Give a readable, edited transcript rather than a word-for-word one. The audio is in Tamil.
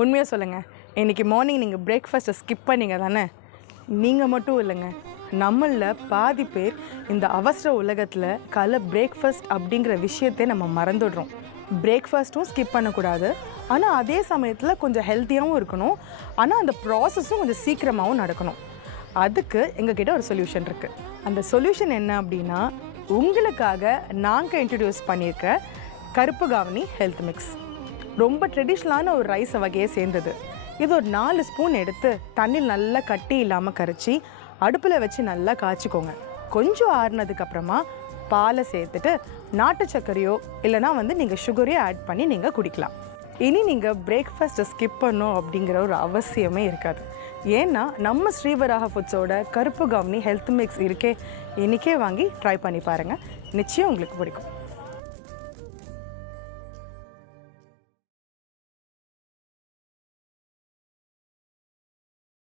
உண்மையாக சொல்லுங்கள், இன்றைக்கி மார்னிங் நீங்கள் பிரேக்ஃபாஸ்ட்டை ஸ்கிப் பண்ணிங்க தானே? நீங்கள் மட்டும் இல்லைங்க, நம்மளில் பாதி பேர் இந்த அவசர உலகத்தில் காலை பிரேக்ஃபாஸ்ட் அப்படிங்கிற விஷயத்தை நம்ம மறந்துடுறோம். பிரேக்ஃபாஸ்ட்டும் ஸ்கிப் பண்ணக்கூடாது, ஆனால் அதே சமயத்தில் கொஞ்சம் ஹெல்த்தியாகவும் இருக்கணும். ஆனால் அந்த ப்ராசஸும் கொஞ்சம் சீக்கிரமாகவும் நடக்கணும். அதுக்கு எங்ககிட்ட ஒரு சொல்யூஷன் இருக்குது. அந்த சொல்யூஷன் என்ன அப்படின்னா, உங்களுக்காக நாங்கள் இன்ட்ரடியூஸ் பண்ணியிருக்க கருப்பு காவனி ஹெல்த் மிக்ஸ். ரொம்ப ட்ரெடிஷ்னலான ஒரு ரைஸ் வகையை சேர்ந்தது. இது ஒரு 4 ஸ்பூன் எடுத்து தண்ணியில் நல்லா கட்டி இல்லாமல் கரைச்சி அடுப்பில் வச்சு நல்லா காய்ச்சிக்கோங்க. கொஞ்சம் ஆறுனதுக்கப்புறமா பாலை சேர்த்துட்டு நாட்டு சர்க்கரையோ இல்லைனா நீங்கள் சுகரையோ ஆட் பண்ணி நீங்கள் குடிக்கலாம். இனி நீங்கள் பிரேக்ஃபாஸ்ட்டை ஸ்கிப் பண்ணணும் அப்படிங்கிற ஒரு அவசியமே இருக்காது. ஏன்னா நம்ம ஸ்ரீவராக ஃபுட்ஸோட கருப்பு காவனி ஹெல்த் மிக்ஸ் இருக்கே, இன்றைக்கே வாங்கி ட்ரை பண்ணி பாருங்கள். நிச்சயம் உங்களுக்கு பிடிக்கும்.